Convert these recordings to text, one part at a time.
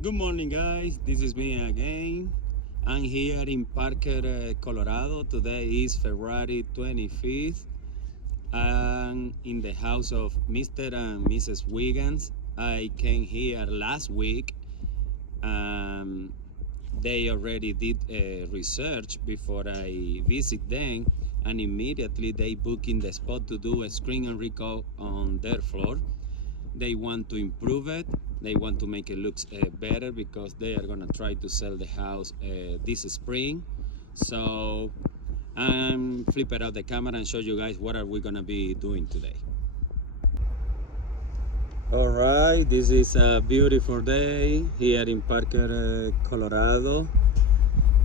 Good morning, guys. This is me again. I'm here in Parker, Colorado. Today is February 25th. I'm in the house of Mr. and Mrs. Wiggins. I came here last week. Um, they already did research before I visit them, and immediately they book in the spot to do a screen and recoat on their floor. They want to improve it. They want to make it look better because they are gonna try to sell the house this spring. So I'm flipping out the camera and show you guys what are we gonna be doing today. All right, this is a beautiful day here in Parker, Colorado.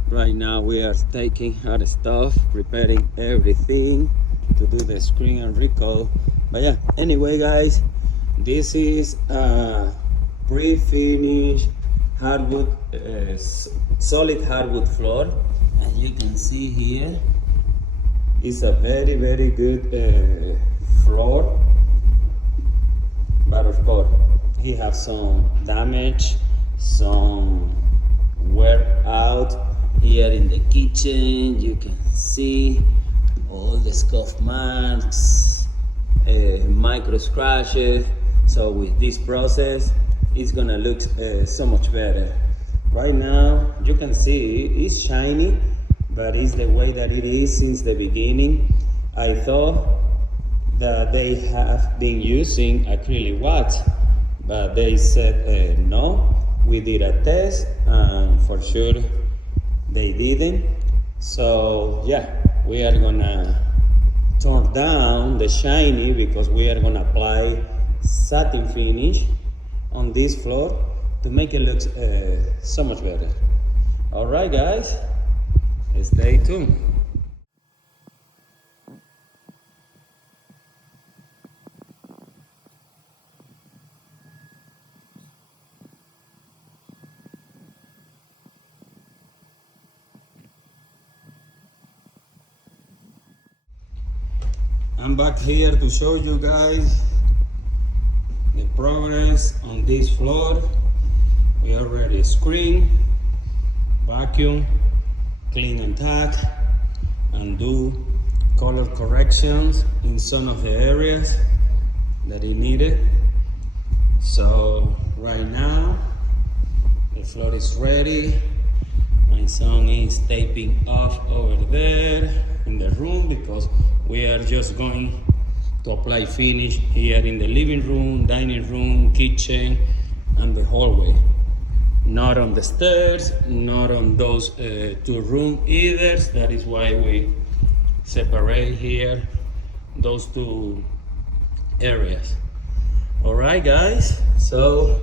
Right now we are taking our stuff, preparing everything to do the screen and recoat. But yeah, anyway, guys, this is pre-finished hardwood, solid hardwood floor. As you can see here, it's a very, very good floor. But of course, he has some damage, some wear out. Here in the kitchen, you can see all the scuff marks, micro scratches. So with this process, it's gonna look so much better. Right now, you can see it's shiny, but it's the way that it is since the beginning. I thought that they have been using acrylic wax, but they said no. We did a test, and for sure they didn't. So yeah, we are gonna turn down the shiny because we are gonna apply satin finish on this floor to make it look so much better. All right, guys, stay tuned. I'm back here to show you guys the progress on this floor. We already screen, vacuum, clean and tack, and do color corrections in some of the areas that it needed. So right now the floor is ready. My son is taping off over there in the room because we are just going to apply finish here in the living room, dining room, kitchen, and the hallway. Not on the stairs, not on those two rooms either. That is why we separate here those two areas. All right, guys. So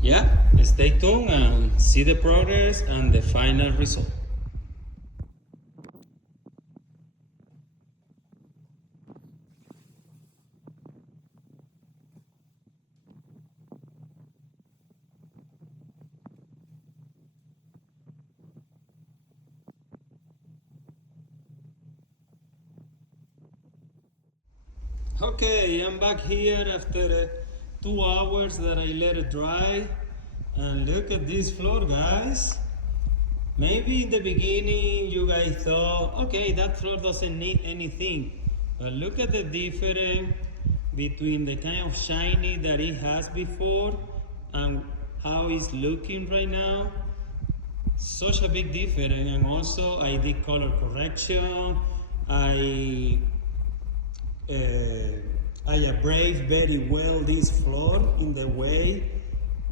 yeah, stay tuned and see the progress and the final result. Okay, I'm back here after 2 hours that I let it dry. And look at this floor, guys. Maybe in the beginning you guys thought, okay, that floor doesn't need anything. But look at the difference between the kind of shiny that it has before and how it's looking right now. Such a big difference. And also I did color correction. I abrade very well this floor in the way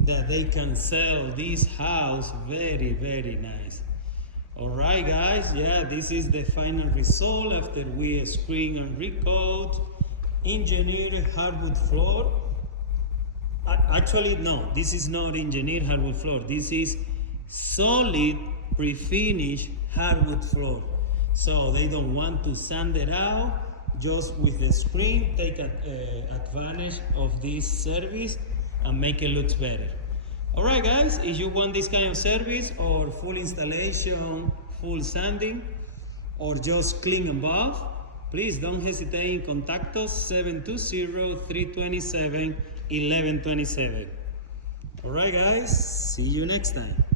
that they can sell this house very, very nice. All right, guys, yeah, this is the final result after we screen and recoat engineered hardwood floor. Actually, no, this is not engineered hardwood floor. This is solid pre-finished hardwood floor. So they don't want to sand it out. Just with the screen, take advantage of this service and make it look better. All right, guys, if you want this kind of service or full installation, full sanding, or just clean and buff, please don't hesitate in contact us 720-327-1127. All right, guys. See you next time.